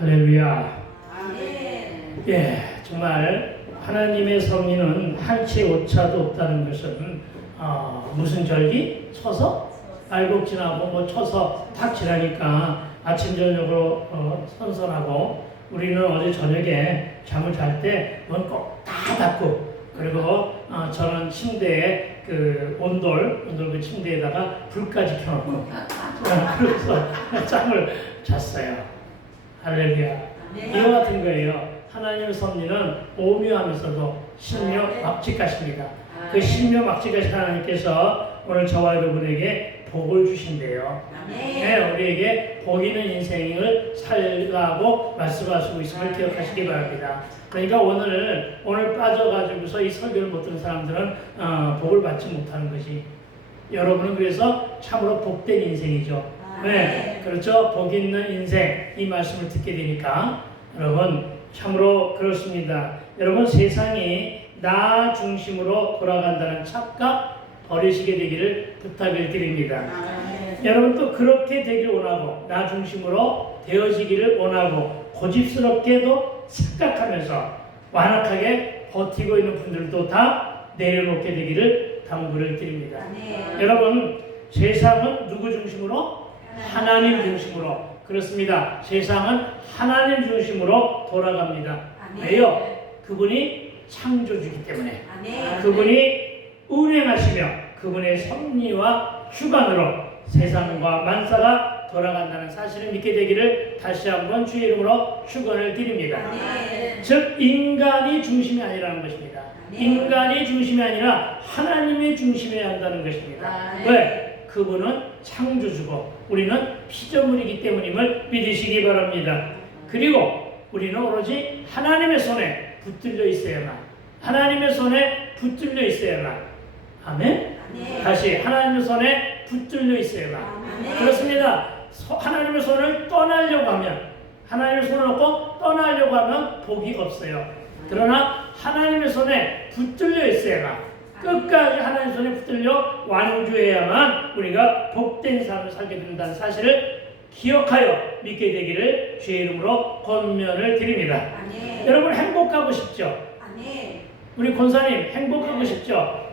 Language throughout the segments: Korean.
할렐루야. 아멘. 예, 정말 하나님의 섭리는 한치 오차도 없다는 것은 무슨 절기? 쳐서? 알곡 지나고 뭐 쳐서 탁 지나니까 아침 저녁으로 선선하고, 우리는 어제 저녁에 잠을 잘 때 문 꼭 다 닫고, 그리고 저는 침대에 그 온돌 그 침대에다가 불까지 켜놓고 그래서 잠을 잤어요. 할렐루야. 이와 같은 거예요. 하나님의 섭리는 오묘하면서도 신묘막직하십니다. 그 신묘막직하신 하나님께서 오늘 저와 여러분에게 복을 주신대요. 네, 우리에게 복 있는 인생을 살라고 말씀하시고 있음을 기억하시기 바랍니다. 그러니까 오늘 빠져가지고서 이 설교를 못 듣는 사람들은 복을 받지 못하는 것이, 여러분은 그래서 참으로 복된 인생이죠. 네, 그렇죠. 복 있는 인생, 이 말씀을 듣게 되니까 여러분 참으로 그렇습니다. 여러분, 세상이 나 중심으로 돌아간다는 착각 버리시게 되기를 부탁을 드립니다. 여러분 또 그렇게 되기를 원하고, 나 중심으로 되어지기를 원하고, 고집스럽게도 착각하면서 완악하게 버티고 있는 분들도 다 내려놓게 되기를 당부를 드립니다. 여러분, 세상은 누구 중심으로? 하나님 중심으로. 그렇습니다. 세상은 하나님 중심으로 돌아갑니다. 왜요? 그분이 창조주기 때문에. 그분이 운행하시며 그분의 섭리와 주관으로 세상과 만사가 돌아간다는 사실을 믿게 되기를 다시 한번 주의 이름으로 축원을 드립니다. 즉 인간이 중심이 아니라는 것입니다. 인간이 중심이 아니라 하나님의 중심이어야 한다는 것입니다. 왜? 그분은 창조주고 우리는 피조물이기 때문임을 믿으시기 바랍니다. 그리고 우리는 오로지 하나님의 손에 붙들려 있어야만, 하나님의 손에 붙들려 있어야만. 아멘? 다시 하나님의 손에 붙들려 있어야만. 그렇습니다. 하나님의 손을 떠나려고 하면, 하나님의 손을 놓고 떠나려고 하면 복이 없어요. 그러나 하나님의 손에 붙들려 있어야만, 끝까지 하나님의 손에 붙들려 완주해야만 우리가 복된 삶을 살게 된다는 사실을 기억하여 믿게 되기를 주의 이름으로 권면을 드립니다. 여러분 행복하고 싶죠? 우리 권사님 행복하고 싶죠?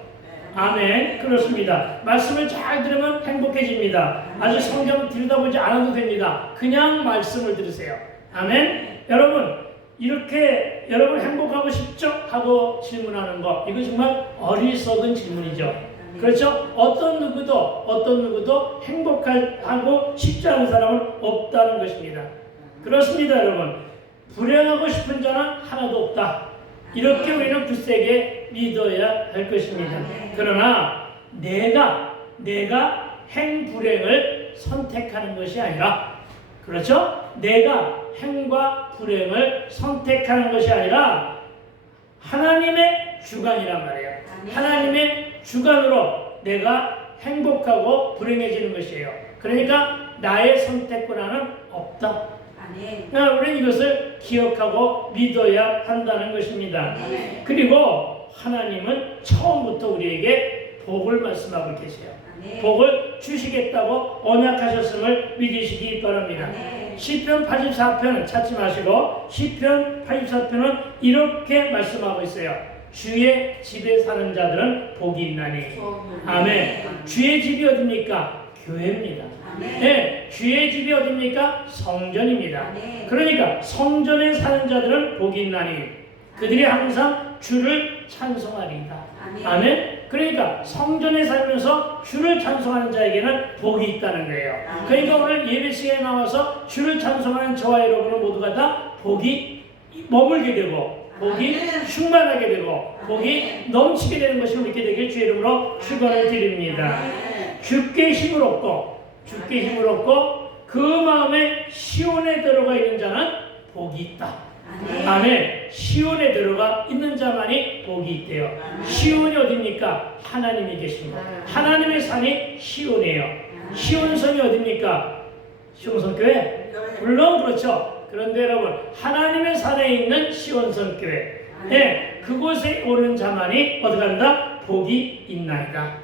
아멘. 그렇습니다. 말씀을 잘 들으면 행복해집니다. 아직 성경 들여다보지 않아도 됩니다. 그냥 말씀을 들으세요. 아멘. 여러분, 이렇게 여러분 행복하고 싶죠? 하고 질문하는 거, 이거 정말 어리석은 질문이죠. 그렇죠? 어떤 누구도 행복하고 싶지 않은 사람은 없다는 것입니다. 그렇습니다, 여러분. 불행하고 싶은 자는 하나도 없다. 이렇게 우리는 굳세게 믿어야 할 것입니다. 그러나 내가 행불행을 선택하는 것이 아니라, 그렇죠? 내가 행과 불행을 선택하는 것이 아니라 하나님의 주관이란 말이에요. 하나님의 주관으로 내가 행복하고 불행해지는 것이에요. 그러니까 나의 선택권은 없다. 우리는 이것을 기억하고 믿어야 한다는 것입니다. 그리고 하나님은 처음부터 우리에게 복을 말씀하고 계세요. 복을 주시겠다고 언약하셨음을 믿으시기 바랍니다. 시편 84편은 찾지 마시고 시편 84편은 이렇게 말씀하고 있어요. 주의 집에 사는 자들은 복이 있나니. 아멘. 주의 집이 어디입니까? 교회입니다. 네, 주의 집이 어디입니까? 성전입니다. 그러니까 성전에 사는 자들은 복이 있나니 그들이 항상 주를 찬송하리이다. 아멘. 그러니까 성전에 살면서 주를 찬송하는 자에게는 복이 있다는 거예요. 그러니까 오늘 예배 시간에 나와서 주를 찬송하는 저와 여러분은 모두가 다 복이 머물게 되고, 복이 충만하게 되고, 복이 넘치게 되는 것을 믿게 되길 주의 이름으로 축원을 드립니다. 주께 힘을 얻고 그 마음에 시온에 들어가 있는 자는 복이 있다. 아멘. 시온에 들어가 있는 자만이 복이 있대요. 시온이 어디입니까? 하나님이 계십니다. 하나님의 산이 시온이에요. 시온성이 어디입니까? 시온성 교회? 물론 그렇죠. 그런데 여러분, 하나님의 산에 있는 시온성 교회, 네, 그곳에 오는 자만이 어디 간다? 복이 있나이다.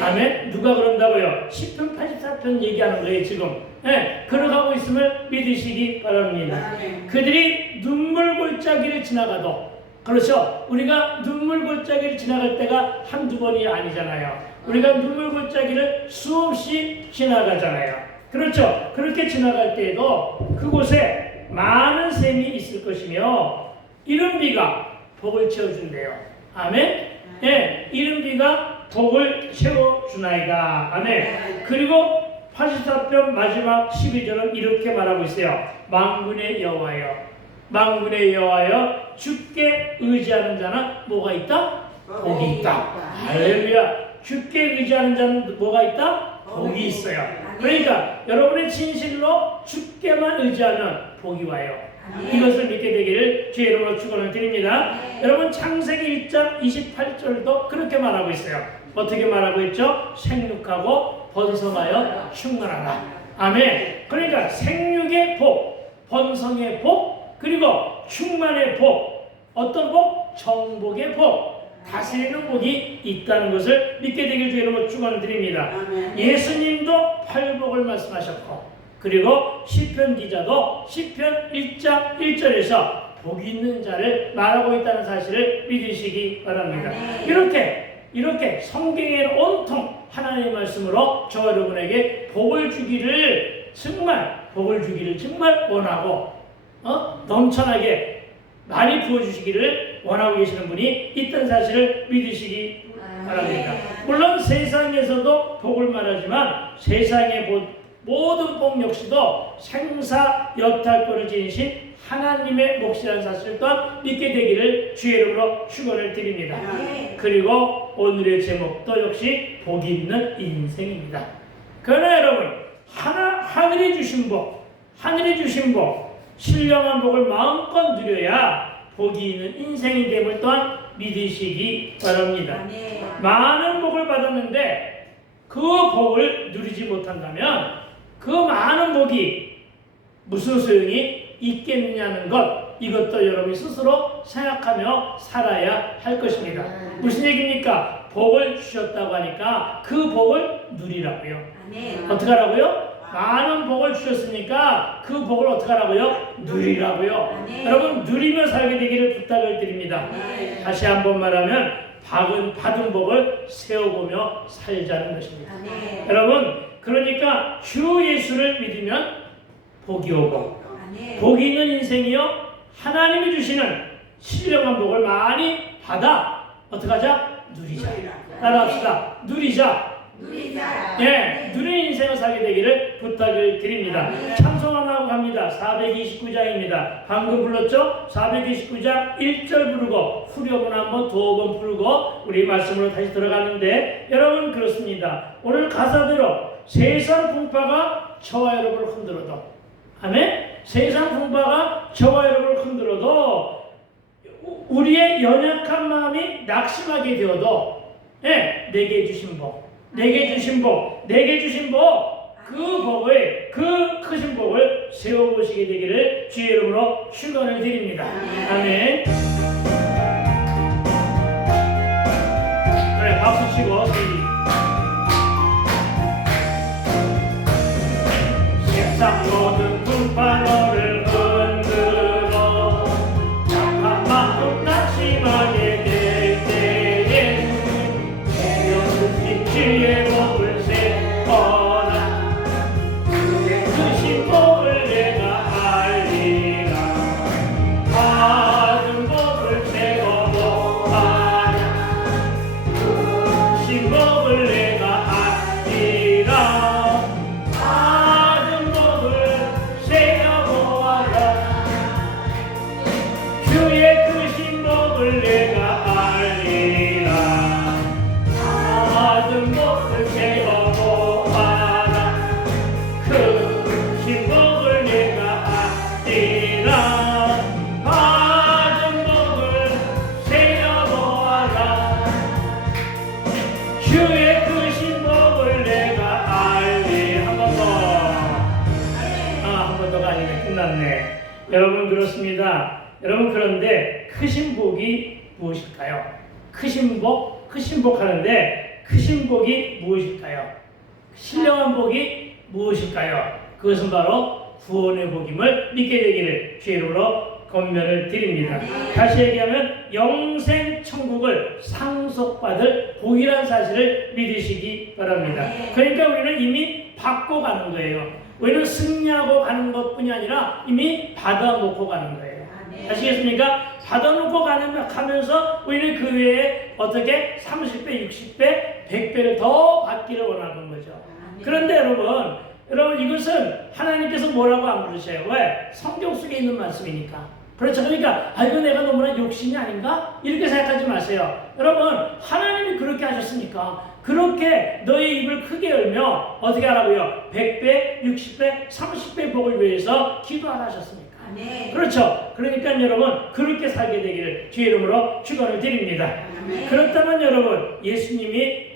아멘. 누가 그런다고요? 10편 84편 얘기하는 거예요 지금. 네, 걸어가고 있음을 믿으시기 바랍니다. 그들이 눈물 골짜기를 지나가도, 그렇죠? 우리가 눈물 골짜기를 지나갈 때가 한두 번이 아니잖아요. 우리가 눈물 골짜기를 수없이 지나가잖아요. 그렇죠? 그렇게 지나갈 때에도 그곳에 많은 샘이 있을 것이며 이른 비가 복을 채워준대요. 아멘? 네, 이른 비가 복을 채워주나이다. 아멘. 그리고 84편 마지막 12절은 이렇게 말하고 있어요. 만군의 여호와여, 만군의 여호와여, 주께 의지하는 자는 뭐가 있다? 복이 있다. 할렐루야. 주께 의지하는 자는 뭐가 있다? 복이 있어요. 그러니까 여러분의 진실로 주께만 의지하는 복이 와요. 이것을 믿게 되기를 주의 이름으로 축원을 드립니다. 여러분 창세기 1장 28절도 그렇게 말하고 있어요. 어떻게 말하고 있죠? 생육하고 번성하여 충만하라. 아멘. 그러니까 생육의 복, 번성의 복, 그리고 충만의 복. 어떤 복? 정복의 복. 다스리는 복이 있다는 것을 믿게 되길 주의 이름으로 축원을 드립니다. 예수님도 팔복을 말씀하셨고, 그리고 시편 기자도 시편 1장 1절에서 복이 있는 자를 말하고 있다는 사실을 믿으시기 바랍니다. 이렇게 성경에는 온통 하나님의 말씀으로 저와 여러분에게 복을 주기를 정말 원하고 넘쳐나게 많이 부어주시기를 원하고 계시는 분이 있다는 사실을 믿으시기 바랍니다. 물론 세상에서도 복을 말하지만 세상의 모든 복 역시도 생사 여탈권을 지니신 하나님의 몫이라는 사실 또한 믿게 되기를 주의 이름으로 축원을 드립니다. 그리고 오늘의 제목도 역시 복이 있는 인생입니다. 그러나 여러분, 하늘이 주신 복, 신령한 복을 마음껏 누려야 복이 있는 인생이 됨을 또한 믿으시기 바랍니다. 많은 복을 받았는데 그 복을 누리지 못한다면 그 많은 복이 무슨 소용이 있겠느냐는 것, 이것도 여러분이 스스로 생각하며 살아야 할 것입니다. 무슨 얘기입니까? 복을 주셨다고 하니까 그 복을 누리라고요. 어떻게 하라고요? 많은 복을 주셨으니까 그 복을 어떻게 하라고요? 누리라고요. 여러분, 누리며 살게 되기를 부탁을 드립니다. 다시 한번 말하면 받은 복을 세워보며 살자는 것입니다. 여러분, 그러니까 주 예수를 믿으면 복이 오고, 복이 있는 인생이요, 하나님이 주시는 신령한 복을 많이 받아 어떻게 하자? 누리자. 따라합시다. 누리자. 예, 누리는 인생을 살게 되기를 부탁을 드립니다. 찬송 하나 하고 갑니다. 429장입니다. 방금 불렀죠? 429장 1절 부르고 후렴은 한번 두 번 부르고 우리 말씀으로 다시 들어가는데, 여러분 그렇습니다. 오늘 가사대로 세상 풍파가 저와 여러분을 흔들어도, 아멘? 세상 풍파가 저와 여러분을 흔들어도 우리의 연약한 마음이 낙심하게 되어도, 예, 내게 주신 복, 그 복을, 그 크신 복을 세워보시게 되기를 주의 이름으로 축원을 드립니다. 아멘. 그래, 박수 치고 세상 모든 풍파 너를 흔들어 약한 마음 낙심하게 될 때에 내려주신 주의 복을 세워라. 그의 크신 복을 내가 알리라. 받은 복을 세워보아라. 크신 복을 내가 알리라. 내가 알리라. 받은 복을 세워보아라. 크신 복을 내가 알리라. 받은 복을 세워보아라. 주의 크신 복을 내가 알리. 한 번 더가 아니네. 끝났네. 여러분 그렇습니다. 여러분 그런데 크신 복이 무엇일까요? 크신 복, 크신 복 하는데 크신 복이 무엇일까요? 신령한 복이 무엇일까요? 그것은 바로 구원의 복임을 믿게 되기를 주의 이름으로 권면을 드립니다. 다시 얘기하면 영생 천국을 상속받을 복이라는 사실을 믿으시기 바랍니다. 그러니까 우리는 이미 받고 가는 거예요. 우리는 승리하고 가는 것뿐이 아니라 이미 받아놓고 가는 거예요. 아시겠습니까? 받아놓고 가면서 우리는 그 외에 어떻게 30배, 60배, 100배를 더 받기를 원하는 거죠. 그런데 여러분 이것은 하나님께서 뭐라고 안 부르셔요. 왜? 성경 속에 있는 말씀이니까. 그렇죠. 그러니까 이거 내가 너무나 욕심이 아닌가? 이렇게 생각하지 마세요. 여러분 하나님이 그렇게 하셨으니까 그렇게 너의 입을 크게 열며 어떻게 하라고요? 100배, 60배, 30배 복을 위해서 기도하라 하셨습니까? 그렇죠. 그러니까 여러분 그렇게 살게 되기를 주의 이름으로 축원을 드립니다. 그렇다면 여러분 예수님이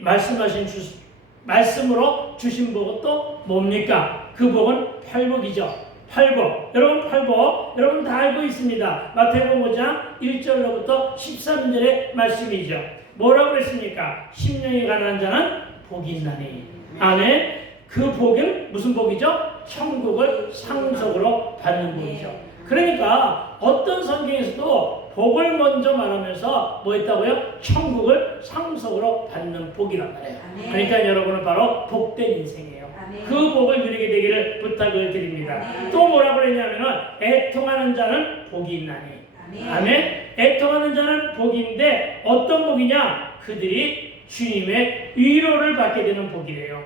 말씀으로 주신 복은 또 뭡니까? 그 복은 팔복이죠. 팔복. 여러분 팔복 여러분 다 알고 있습니다. 마태복음 5장 1절로부터 13절의 말씀이죠. 뭐라고 그랬습니까? 심령이 가난한 자는 복이 있나니. 아멘. 그 복은 무슨 복이죠? 천국을 상속으로 받는 복이죠. 그러니까 어떤 성경에서도 복을 먼저 말하면서 뭐 했다고요? 천국을 상속으로 받는 복이란 말이에요. 그러니까 여러분은 바로 복된 인생이에요. 그 복을 누리게 되기를 부탁을 드립니다. 또 뭐라고 그랬냐면은 애통하는 자는 복이 있나니. 아멘. 애통하는 자는 복인데 어떤 복이냐? 그들이 주님의 위로를 받게 되는 복이래요.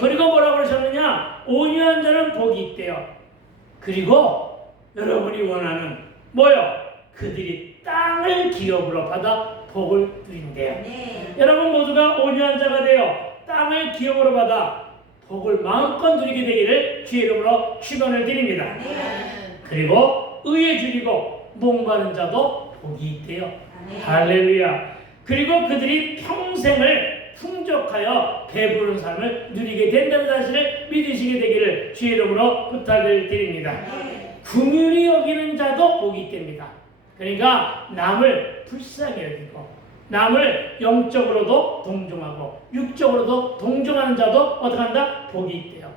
그리고 뭐라고 그러셨느냐? 온유한 자는 복이 있대요. 그리고 여러분이 원하는 뭐요? 그들이 땅을 기업으로 받아 복을 누린대요. 여러분 모두가 온유한 자가 되어 땅을 기업으로 받아 복을 마음껏 누리게 되기를 주의 이름으로 축원을 드립니다. 그리고 의에 줄이고 목마른 자도 복이 있대요. 할렐루야. 그리고 그들이 평생을 풍족하여 배부른 삶을 누리게 된다는 사실을 믿으시게 되기를 주의 이름으로 부탁을 드립니다. 긍휼히 여기는 자도 복이 있답니다. 그러니까 남을 불쌍히 여기고 남을 영적으로도 동정하고 육적으로도 동정하는 자도 어떻게 한다? 복이 있대요.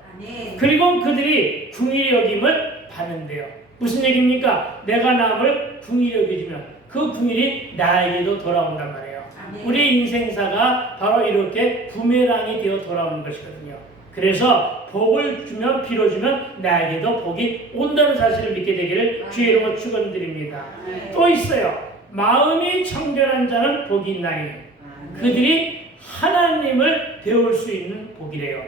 그리고 그들이 긍휼히 여김을 받는데요. 무슨 얘기입니까? 내가 남을 긍휼히 여겨주면 그 긍휼이 나에게도 돌아온단 말이에요. 우리 인생사가 바로 이렇게 부메랑이 되어 돌아오는 것이거든요. 그래서 복을 주면 빌어주면 나에게도 복이 온다는 사실을 믿게 되기를 주의 이름으로 축원드립니다. 또 있어요. 마음이 청결한 자는 복이 있나니 그들이 하나님을 배울 수 있는 복이래요.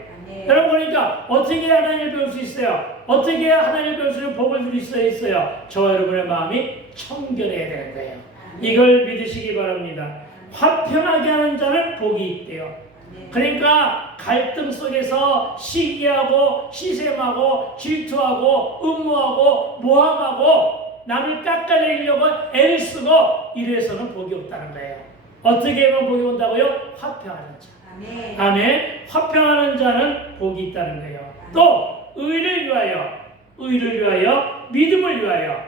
여러분 그러니까 어떻게 하나님을 배울 수 있어요? 어떻게 하나님을 배울 수 있는 복을 누릴 수 있어요? 저와 여러분의 마음이 청결해야 되는 거예요. 이걸 믿으시기 바랍니다. 화평하게 하는 자는 복이 있대요. 그러니까 갈등 속에서 시기하고 시샘하고 질투하고 음모하고 모함하고 남을 깎아내리려고 애를 쓰고 이래서는 복이 없다는 거예요. 어떻게 하면 복이 온다고요? 화평하는 자. 아멘. 화평하는 자는 복이 있다는 거예요. 또 의를 위하여 믿음을 위하여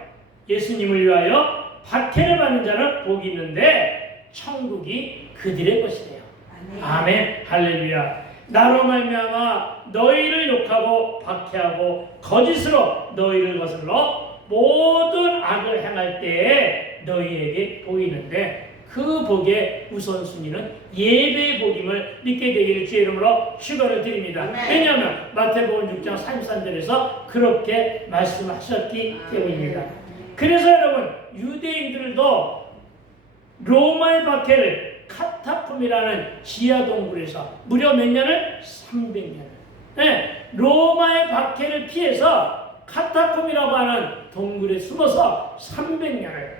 예수님을 위하여 박해를 받는 자는 복이 있는데 천국이 그들의 것이래요. 아멘. 할렐루야. 나로 말미암아 너희를 욕하고 박해하고 거짓으로 너희를 거슬러 모든 악을 행할 때에 너희에게 보이는데 그 복의 우선순위는 예배의 복임을 믿게 되기를 주의 이름으로 축원을 드립니다. 왜냐하면 마태복음 6장 33절에서 그렇게 말씀하셨기 때문입니다. 그래서 여러분 유대인들도 로마의 박해를 카타콤이라는 지하 동굴에서 무려 몇 년을? 300년을. 네, 로마의 박해를 피해서 카타콤이라고 하는 동굴에 숨어서 300년을.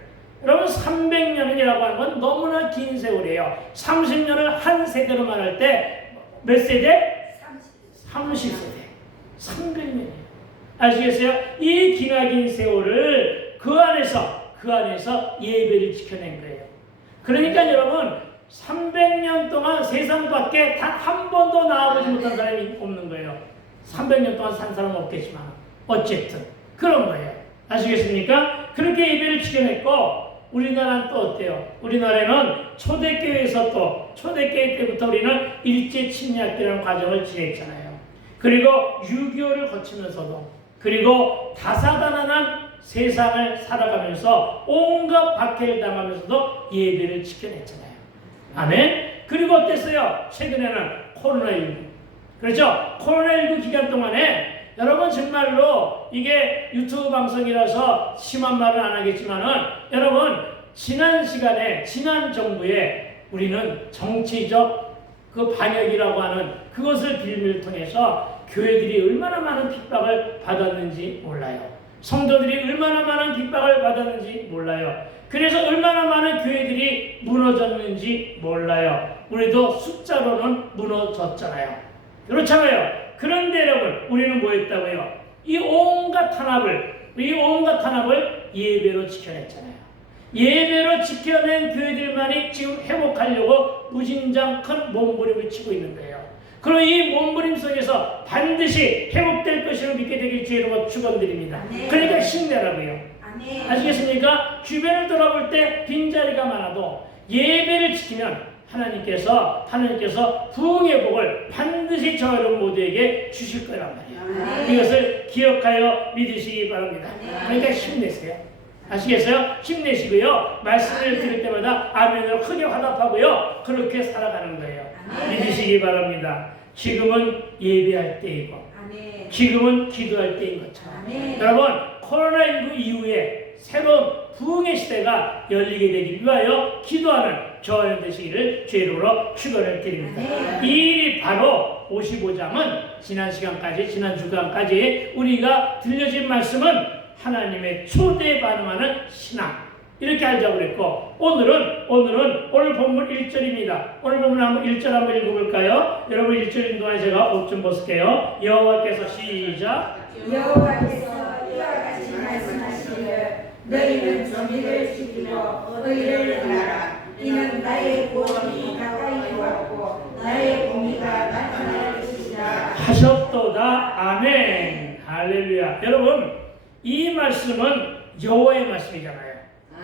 여러분 300년이라고 하는 건 너무나 긴 세월이에요. 30년을 한 세대로 말할 때 몇 세대? 30세대. 300년이에요. 아시겠어요? 이 기나긴 세월을 그 안에서 예배를 지켜낸 거예요. 그러니까 여러분 300년 동안 세상 밖에 단 한 번도 나와보지 못한 사람이 없는 거예요. 300년 동안 산 사람은 없겠지만 어쨌든 그런 거예요. 아시겠습니까? 그렇게 예배를 지켜냈고 우리나라는 또 어때요? 우리나라는 초대교회에서 또 초대교회 때부터 우리는 일제 침략이라는 과정을 지냈잖아요. 그리고 6.25를 거치면서도 그리고 다사다난한 세상을 살아가면서 온갖 박해를 당하면서도 예배를 지켜냈잖아요. 아멘. 그리고 어땠어요? 최근에는 코로나19. 그렇죠? 코로나19 기간 동안에 여러분 정말로 이게 유튜브 방송이라서 심한 말은 안 하겠지만은 여러분 지난 시간에 지난 정부에 우리는 정치적 그 반역이라고 하는 그것을 빌미를 통해서 교회들이 얼마나 많은 핍박을 받았는지 몰라요. 성도들이 얼마나 많은 핍박을 받았는지 몰라요. 그래서 얼마나 많은 교회들이 무너졌는지 몰라요. 우리도 숫자로는 무너졌잖아요. 그렇잖아요. 그런데 여러분 우리는 뭐 했다고요? 이 온갖 탄압을 예배로 지켜냈잖아요. 예배로 지켜낸 교회들만이 지금 회복하려고 무진장 큰 몸부림을 치고 있는 거예요. 그리고 이 몸부림 속에서 반드시 회복될 것이라고 믿게 되길 주의로 축원드립니다. 그러니까 힘내라고요. 아시겠습니까? 주변을 돌아볼 때 빈자리가 많아도 예배를 지키면 하나님께서 부흥의 복을 반드시 저 여러분 모두에게 주실 거란 말이에요. 이것을 기억하여 믿으시기 바랍니다. 그러니까 힘내세요. 아시겠어요? 힘내시고요. 말씀을 들을 때마다 아멘으로 크게 화답하고요. 그렇게 살아가는 거예요. 믿으시기 바랍니다. 지금은 예배할 때이고 지금은 기도할 때인 것처럼 여러분 코로나19 이후에 새로운 부흥의 시대가 열리게 되기 위하여 기도하는 저와 되시기를 주의로 축원을 드립니다. 이 일이 바로 55장은 지난 주간까지 우리가 들려진 말씀은 하나님의 초대에 반응하는 신앙 이렇게 알자고 그랬고 오늘 본문 1절입니다. 오늘 본문 한번 1절 한번 읽어볼까요? 여러분 1절인 동안 제가 옷 좀 벗을게요. 여호와께서 시작 여호와께서 이와 같이 말씀하시기를 너희는 정의를 지키며 의를 행하라. 이는 나의 구원이 가까이 왔고 나의 공의가 나타날 것이라 하셨도다. 아멘. 할렐루야. 여러분 이 말씀은 여호와의 말씀이잖아요.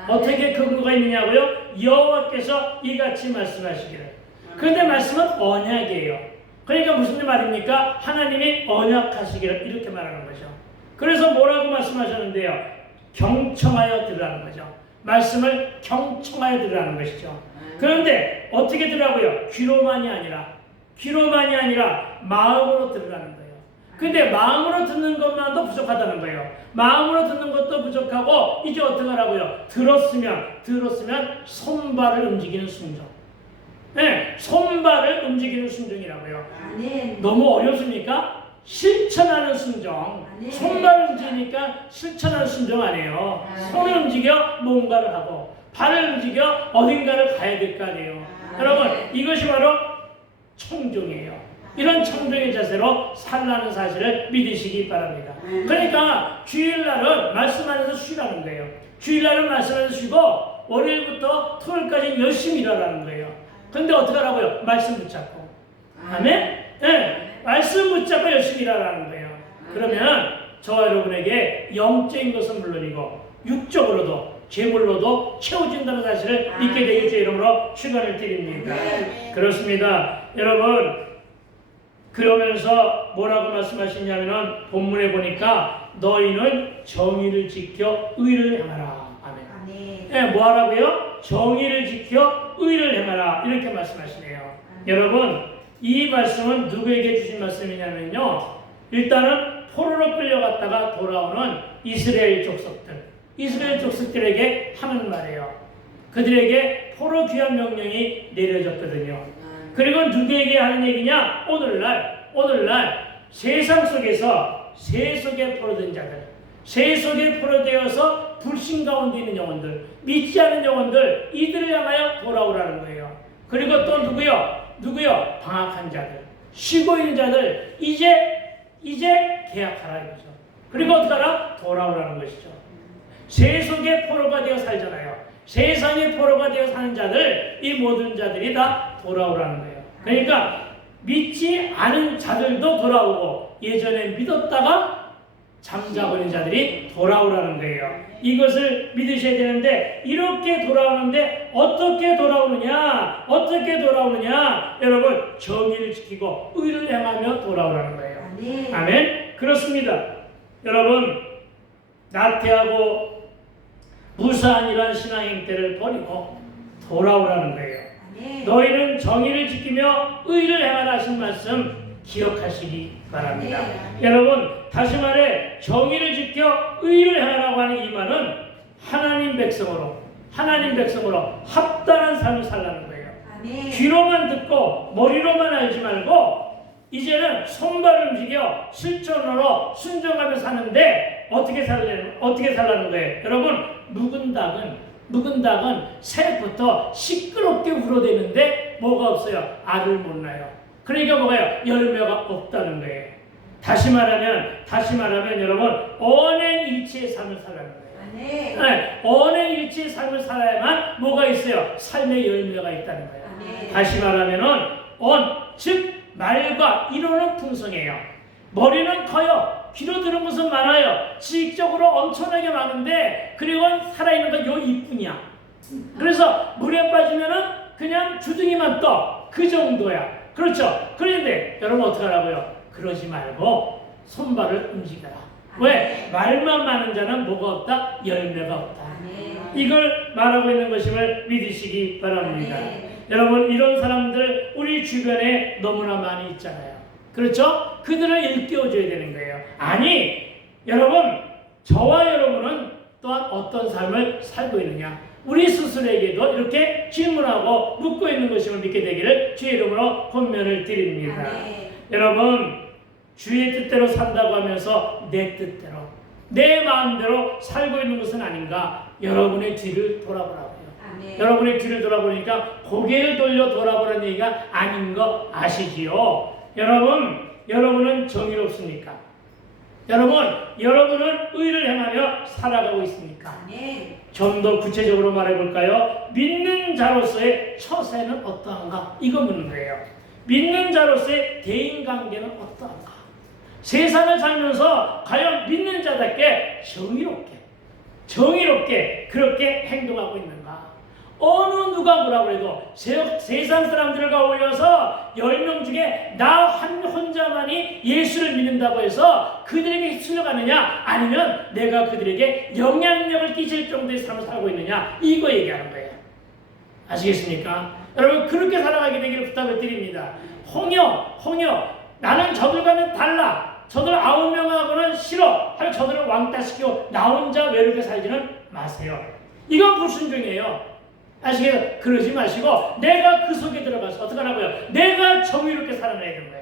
어떻게 근거가 있느냐고요? 여호와께서 이같이 말씀하시기를. 그런데 말씀은 언약이에요. 그러니까 무슨 말입니까? 하나님이 언약하시기를 이렇게 말하는 거죠. 그래서 뭐라고 말씀하셨는데요? 경청하여 들으라는 거죠. 말씀을 경청하여 들으라는 것이죠. 그런데 어떻게 들으라고요? 귀로만이 아니라 마음으로 들으라는 거예요. 근데 마음으로 듣는 것만도 부족하다는 거예요. 마음으로 듣는 것도 부족하고 이제 어떻게 하라고요? 들었으면 손발을 움직이는 순종. 네, 손발을 움직이는 순종이라고요. 너무 어렵습니까? 실천하는 순종. 손발을 움직이니까 실천하는 순종 아니에요. 손을 움직여 뭔가를 하고 발을 움직여 어딘가를 가야 될 거 아니에요. 여러분 이것이 바로 청종이에요. 이런 청종의 자세로 살라는 사실을 믿으시기 바랍니다. 그러니까 주일날은 말씀 안에서 쉬라는 거예요. 주일날은 말씀 안에서 쉬고 월요일부터 토요일까지 열심히 일하라는 거예요. 그런데 어떻게 하라고요? 말씀 붙잡고. 아멘? 네, 말씀 붙잡고 열심히 일하라는 거예요. 그러면 저와 여러분에게 영적인 것은 물론이고 육적으로도 재물로도 채워진다는 사실을 믿게 되길 주의 이름으로 축원을 드립니다. 그렇습니다. 여러분 그러면서 뭐라고 말씀하시냐면은 본문에 보니까 너희는 정의를 지켜 의를 행하라. 아멘. 네, 뭐 하라고요? 정의를 지켜 의를 행하라. 이렇게 말씀하시네요. 여러분 이 말씀은 누구에게 주신 말씀이냐면요. 일단은 포로로 끌려갔다가 돌아오는 이스라엘 족속들에게 하는 말이에요. 그들에게 포로 귀환 명령이 내려졌거든요. 그리고 누구에게 하는 얘기냐? 오늘날 세상 속에서 새 속에 포로된 자들, 새 속에 포로되어서 불신 가운데 있는 영혼들, 믿지 않은 영혼들, 이들을 향하여 돌아오라는 거예요. 그리고 또 누구요? 방학한 자들, 쉬고 있는 자들, 이제 계약하라 이거죠. 그리고 어떻게 하라? 돌아오라는 것이죠. 새 속에 포로가 되어 살잖아요. 세상의 포로가 되어 사는 자들, 이 모든 자들이 다 돌아오라는 거예요. 그러니까 믿지 않은 자들도 돌아오고 예전에 믿었다가 잠자고 있는 자들이 돌아오라는 거예요. 이것을 믿으셔야 되는데 이렇게 돌아오는데 어떻게 돌아오느냐? 어떻게 돌아오느냐? 여러분 정의를 지키고 의를 행하며 돌아오라는 거예요. 아멘. 아멘. 그렇습니다. 여러분 나태하고 무사한 이러한 신앙 행태를 버리고 돌아오라는 거예요. 아멘. 너희는 정의를 지키며 의를 행하라 하신 말씀 기억하시기 바랍니다. 여러분 다시 말해 정의를 지켜 의를 행하라고 하는 이 말은 하나님 백성으로 합당한 삶을 살라는 거예요. 아멘. 귀로만 듣고 머리로만 알지 말고 이제는 손발을 움직여 실천으로 순종하며 사는데 어떻게 살라는 거예요? 여러분 묵은 닭은 새부터 시끄럽게 울어대는데 뭐가 없어요? 알을 못 낳아요. 그러니까 뭐가요? 열매가 없다는 거예요. 다시 말하면 여러분 언행일치의 삶을 살라는 거예요. 네, 언행일치의 삶을 살아야만 뭐가 있어요? 삶의 열매가 있다는 거예요. 아멘. 다시 말하면은 즉 말과 이론은 풍성해요. 머리는 커요. 귀로 들은 것은 많아요. 지식적으로 엄청나게 많은데 그리고 살아있는 건 요 이뿐이야. 그래서 물에 빠지면은 그냥 주둥이만 떠. 그 정도야. 그렇죠? 그런데 여러분 어떻게 하라고요? 그러지 말고 손발을 움직여라. 왜? 말만 많은 자는 뭐가 없다? 열매가 없다. 이걸 말하고 있는 것임을 믿으시기 바랍니다. 여러분 이런 사람들 우리 주변에 너무나 많이 있잖아요. 그렇죠? 그들을 일깨워줘야 되는 거예요. 아니 여러분 저와 여러분은 또한 어떤 삶을 살고 있느냐 우리 스스로에게도 이렇게 질문하고 묻고 있는 것임을 믿게 되기를 주의 이름으로 권면을 드립니다. 여러분 주의 뜻대로 산다고 하면서 내 뜻대로 내 마음대로 살고 있는 것은 아닌가 여러분의 뒤를 돌아보라고요. 여러분의 뒤를 돌아보니까 고개를 돌려 돌아보라는 얘기가 아닌 거 아시지요? 여러분은 정의롭습니까? 여러분은 의를 행하며 살아가고 있습니까? 좀 더 구체적으로 말해볼까요? 믿는 자로서의 처세는 어떠한가? 이거 묻는 거예요. 믿는 자로서의 대인관계는 어떠한가? 세상을 살면서 과연 믿는 자답게 정의롭게 그렇게 행동하고 있는가? 어느 누가 뭐라고 해도 세상 사람들과 어울려서 10명 중에 나 혼자만이 예수를 믿는다고 해서 그들에게 휩쓸려가느냐 아니면 내가 그들에게 영향력을 끼칠 정도의 삶을 살고 있느냐 이거 얘기하는 거예요. 아시겠습니까? 여러분 그렇게 살아가게 되기를 부탁을 드립니다. 홍여 나는 저들과는 달라. 저들 9명하고는 싫어. 하여 저들을 왕따시키고 나 혼자 외롭게 살지는 마세요. 이건 불순종이에요. 아시겠어요? 그러지 마시고 내가 그 속에 들어가서 어떻게 하라고요? 내가 정의롭게 살아내야 되는 거예요.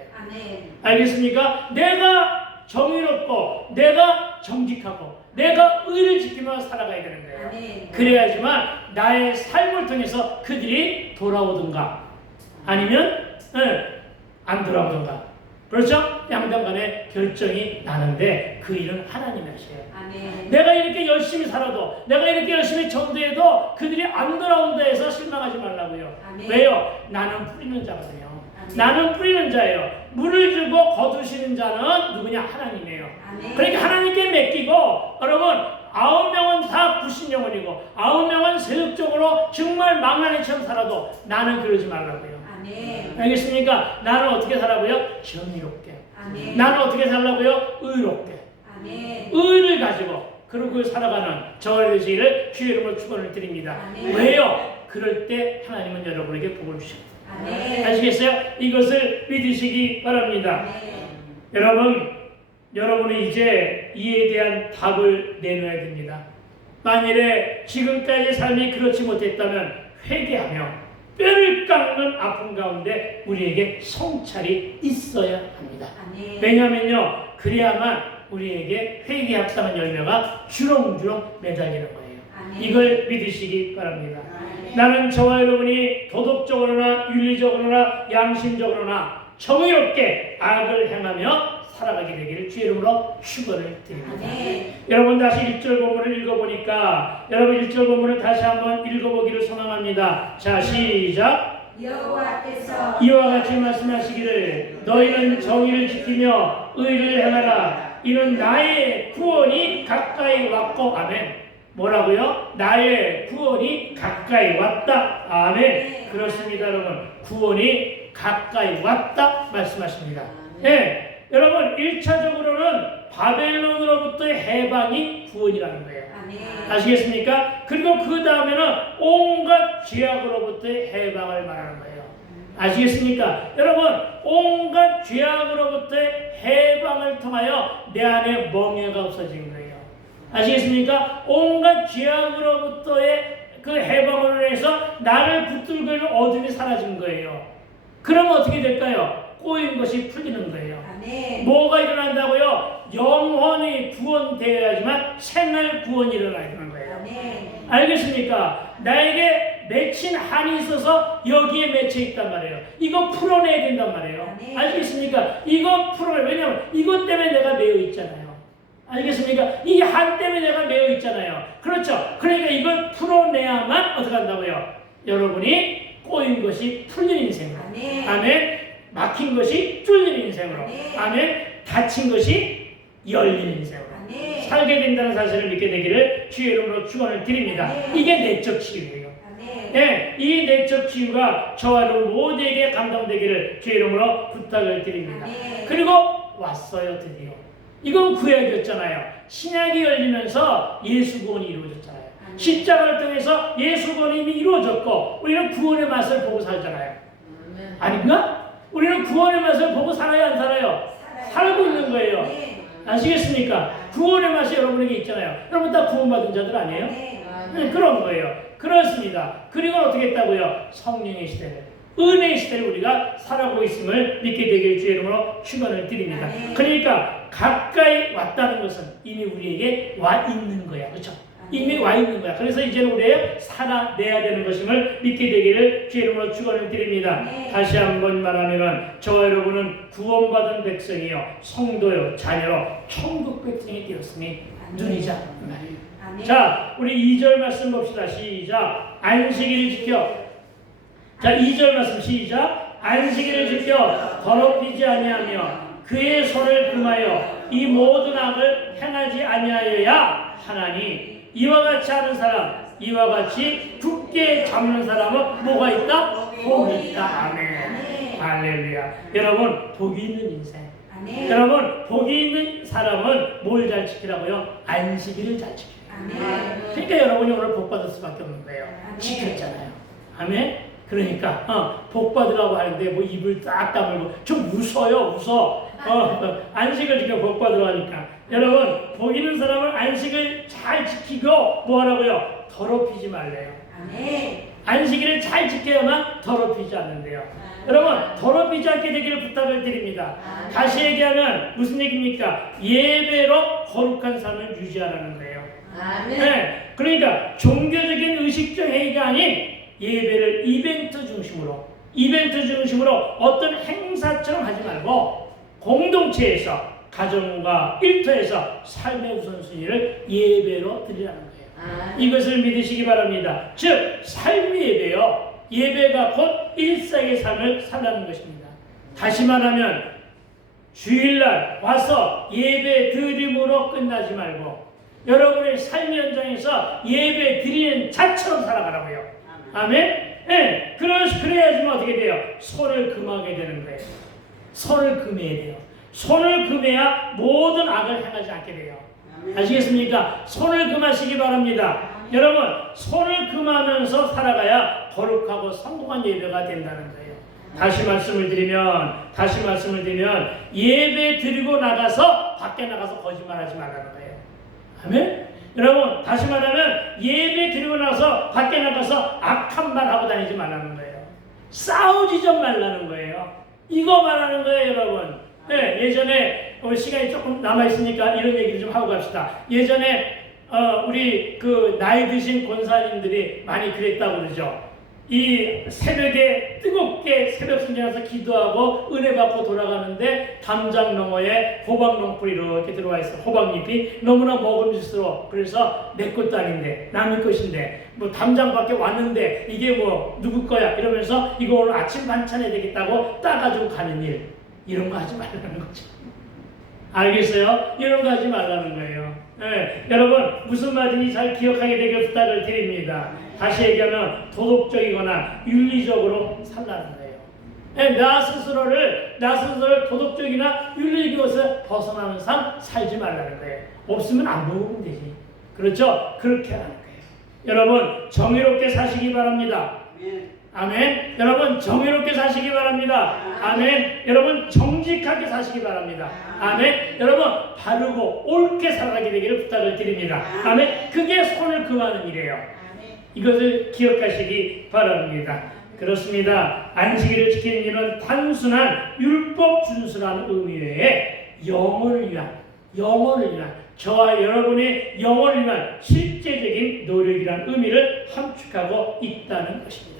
알겠습니까? 내가 정의롭고 내가 정직하고 내가 의를 지키며 살아가야 되는 거예요. 그래야지만 나의 삶을 통해서 그들이 돌아오든가 아니면 안 돌아오든가 그렇죠? 양당 간의 결정이 나는데 그 일은 하나님이 하셔요. 내가 이렇게 열심히 살아도 내가 이렇게 열심히 전도해도 그들이 안 돌아온다 해서 실망하지 말라고요. 왜요? 나는 뿌리는 자거든요. 나는 뿌리는 자예요. 물을 주고 거두시는 자는 누구냐? 하나님이에요. 그러니까 하나님께 맡기고 여러분 9명은 다 불신 영혼이고 9명은 세속적으로 정말 망한 애처럼 살아도 나는 그러지 말라고요. 알겠습니까? 나는 어떻게 살라고요? 정의롭게. 나는 어떻게 살라고요? 의롭게. 의를 가지고 그러고 살아가는 저와 되시기를 주의 이름으로 축원을 드립니다. 왜요? 그럴 때 하나님은 여러분에게 복을 주십니다. 아시겠어요? 이것을 믿으시기 바랍니다. 여러분은 이제 이에 대한 답을 내놔야 됩니다. 만일에 지금까지의 삶이 그렇지 못했다면 회개하며 뼈를 깎는 아픔 가운데 우리에게 성찰이 있어야 합니다. 왜냐하면요 그래야만 우리에게 회개합당한 열매가 주렁주렁 매달리는 거예요. 이걸 믿으시기 바랍니다. 나는 저와 여러분이 도덕적으로나 윤리적으로나 양심적으로나 정의롭게 악을 행하며 살아가게 되기를 주의 이름으로 축원을 드립니다. 여러분 다시 1절 본문을 읽어보니까 여러분 1절 본문을 다시 한번 읽어보기를 소망합니다. 자 시작. 여호와께서 이와 같이 말씀하시기를 너희는 정의를 지키며 의를 행하라. 이는 나의 구원이 가까이 왔고 아멘. 뭐라고요? 나의 구원이 가까이 왔다. 아멘. 그렇습니다, 여러분. 구원이 가까이 왔다 말씀하십니다. 예, 여러분 1차적으로는 바벨론으로부터의 해방이 구원이라는 거예요. 아시겠습니까? 그리고 그 다음에는 온갖 죄악으로부터의 해방을 말하는 거예요. 아시겠습니까? 여러분 온갖 죄악으로부터의 해방을 통하여 내 안에 멍해가 없어진 거예요. 아시겠습니까? 온갖 죄악으로부터의 그 해방을 위해서 나를 붙들고 있는 어둠이 사라진 거예요. 그러면 어떻게 될까요? 꼬인 것이 풀리는 거예요. 뭐가 일어난다고요? 영원히 구원되어야지만 생활 구원이 일어나야 되는 거예요. 알겠습니까? 나에게 맺힌 한이 있어서 여기에 맺혀 있단 말이에요. 이거 풀어내야 된단 말이에요. 알겠습니까? 이거 풀어내. 왜냐하면 이것 때문에 내가 매여 있잖아요. 알겠습니까? 이 한 때문에 내가 매여 있잖아요. 그렇죠? 그러니까 이걸 풀어내야만 어떻게 한다고요? 여러분이 꼬인 것이 풀린 인생으로. 아멘. 막힌 것이 뚫린 인생으로. 아멘. 닫힌 것이 열린 인생으로 살게 된다는 사실을 믿게 되기를 주의 이름으로 축원을 드립니다. 이게 내적 치유예요. 네, 이 내적 치유가 저와 여러분 모두에게 감당되기를 주의 이름으로 부탁을 드립니다. 그리고 왔어요, 드디어. 이건 구약이었잖아요. 신약이 열리면서 예수 구원이 이루어졌잖아요. 십자가를 통해서 예수 구원이 이미 이루어졌고 우리는 구원의 맛을 보고 살잖아요. 아닌가? 우리는 구원의 맛을 보고 살아요, 안 살아요? 살고 있는 거예요. 아시겠습니까? 구원의 맛이 여러분에게 있잖아요. 여러분 다 구원받은 자들 아니에요? 네, 그런 거예요. 그렇습니다. 그리고 어떻게 했다고요? 성령의 시대를, 은혜의 시대를 우리가 살아가고 있음을 믿게 되길 주의 이름으로 축원을 드립니다. 그러니까 가까이 왔다는 것은 이미 우리에게 와 있는 거야. 그렇죠? 이미 와 있는 거야. 그래서 이제는 우리의 살아내야 되는 것임을 믿게 되기를 주의 이름으로 축원을 드립니다. 다시 한번 말하면 저와 여러분은 구원받은 백성이요, 성도요, 자녀로 천국 백성이 되었으니 누리자. 자, 우리 2절 말씀 봅시다. 시작. 안식일을 지켜. 자, 2절 말씀 시작. 안식일을 지켜 더럽히지 아니하며 그의 손을 금하여 이 모든 악을 행하지 아니하여야 하나니 이와 같이 하는 사람, 이와 같이 굳게 잡는 사람은 뭐가 있다? 복이 있다. 아멘. 할렐루야. 여러분 복이 있는 인생. 여러분 복이 있는 사람은 뭘 잘 지키라고요? 안식일을 잘 지켜요. 그러니까 여러분이 오늘 복 받을 수밖에 없는 거예요. 지켰잖아요. 아멘. 그러니까 복 받으라고 하는데 뭐 입을 딱 다물고 좀 웃어. 안식을 지켜 복 받으라고 하니까 여러분 복 있는 사람은 안식을 잘 지키고 뭐 하라고요? 더럽히지 말래요. 안식일을 잘 지켜야만 더럽히지 않는데요. 여러분 더럽히지 않게 되기를 부탁을 드립니다. 다시 얘기하면 무슨 얘기입니까? 예배로 거룩한 삶을 유지하라는 거예요. 네, 그러니까 종교적인 의식적 행위가 아닌 예배를 이벤트 중심으로 어떤 행사처럼 하지 말고 공동체에서 가정과 일터에서 삶의 우선순위를 예배로 드리라는 거예요. 이것을 믿으시기 바랍니다. 즉 삶의 예배요, 예배가 곧 일상의 삶을 살라는 것입니다. 다시 말하면 주일날 와서 예배 드림으로 끝나지 말고 여러분의 삶 현장에서 예배 드리는 자처럼 살아가라고요. 아멘? 네, 그래야지만 어떻게 돼요? 손을 금하게 되는 거예요. 손을 금해야 돼요. 손을 금해야 모든 악을 행하지 않게 돼요. 아시겠습니까? 손을 금하시기 바랍니다. 여러분, 손을 금하면서 살아가야 거룩하고 성공한 예배가 된다는 거예요. 다시 말씀을 드리면 예배 드리고 나가서 밖에 나가서 거짓말하지 말라는 거예요. 아멘? 여러분 다시 말하면 예배 드리고 나서 밖에 나가서 악한 말 하고 다니지 말라는 거예요. 싸우지 좀 말라는 거예요. 이거 말하는 거예요, 여러분. 네, 예전에 시간이 조금 남아있으니까 이런 얘기를 좀 하고 갑시다. 예전에 우리 그 나이 드신 권사님들이 많이 그랬다고 그러죠. 이 새벽에 뜨겁게 새벽 순전해서 기도하고 은혜 받고 돌아가는데 담장 너머에 호박농풀이 이렇게 들어와 있어. 호박잎이 너무나 먹음직스러워. 그래서 내 것도 아닌데 남의 것인데 뭐 담장 밖에 왔는데 이게 뭐 누구 거야 이러면서 이거 오늘 아침 반찬 해야 되겠다고 따가지고 가는 일, 이런 거 하지 말라는 거죠. 알겠어요? 이런 거 하지 말라는 거예요. 예, 여러분 무슨 말인지 잘 기억하게 되길 부탁을 드립니다. 다시 얘기하면 도덕적이거나 윤리적으로 살라는 거예요. 예, 나 스스로를 도덕적이나 윤리적인 것에 벗어나는 삶 살지 말라는 거예요. 없으면 안 먹으면 되지. 그렇죠? 그렇게 하는 거예요. 여러분 정의롭게 사시기 바랍니다. 아멘. 여러분 정의롭게 사시기 바랍니다. 아멘. 여러분 정직하게 사시기 바랍니다. 아멘. 여러분 바르고 옳게 살아가게 되기를 부탁을 드립니다. 아멘. 그게 손을 금하는 일이에요. 이것을 기억하시기 바랍니다. 그렇습니다. 안식일을 지키는 일은 단순한 율법 준수라는 의미 외에 영혼을 위한 저와 여러분의 영혼을 위한 실제적인 노력이라는 의미를 함축하고 있다는 것입니다.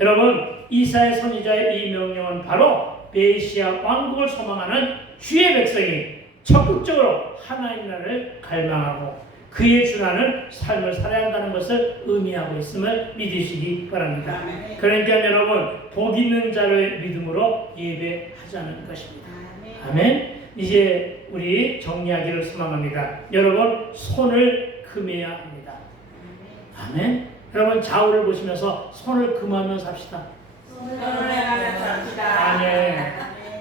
여러분 이사야 선지자의 이 명령은 바로 메시아 왕국을 소망하는 주의 백성이 적극적으로 하나님 나라를 갈망하고 그에 준하는 삶을 살아야 한다는 것을 의미하고 있음을 믿으시기 바랍니다. 그러니까 여러분 복 있는 자로의 믿음으로 예배하자는 것입니다. 아멘. 이제 우리 정리하기를 소망합니다. 여러분 손을 금해야 합니다. 아멘. 여러분 좌우를 보시면서 손을 금하면서 삽시다. 아멘.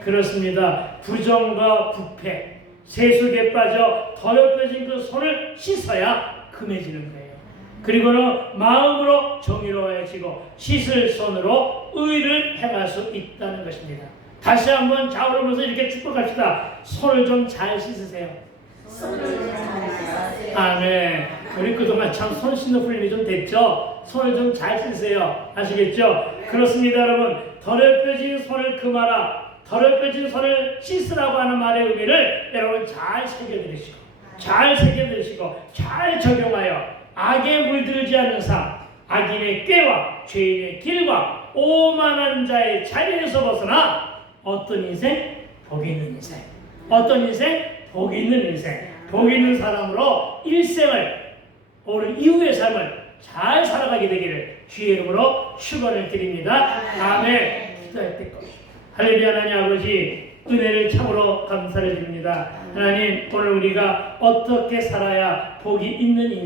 그렇습니다. 부정과 부패, 세속에 빠져 더럽혀진 그 손을 씻어야 금해지는 거예요. 그리고는 마음으로 정의로워지고 씻을 손으로 의를 행할 수 있다는 것입니다. 다시 한번 좌우를 보면서 이렇게 축복합시다. 손을 좀 잘 씻으세요. 아멘. 우리 그동안 참 손 씻는 훈련이 좀 됐죠? 손을 좀 잘 씻으세요. 아시겠죠? 그렇습니다, 여러분. 더럽혀진 손을 금하라. 더럽혀진 손을 씻으라고 하는 말의 의미를 여러분 잘 새겨들으시고 잘 적용하여 악에 물들지 않는 삶, 악인의 꾀와 죄인의 길과 오만한 자의 자리에서 벗어나 어떤 인생? 복 있는 인생. 어떤 인생? 복 있는 인생. 복 있는 사람으로 일생을 오늘 이후의 삶을 잘 살아가게 되기를 주의 이름으로 축원을 드립니다. 아멘. 기도할 때 할렐루야. 하나님 아버지 은혜를 참으로 감사를 드립니다. 하나님 오늘 우리가 어떻게 살아야 복이 있는 인생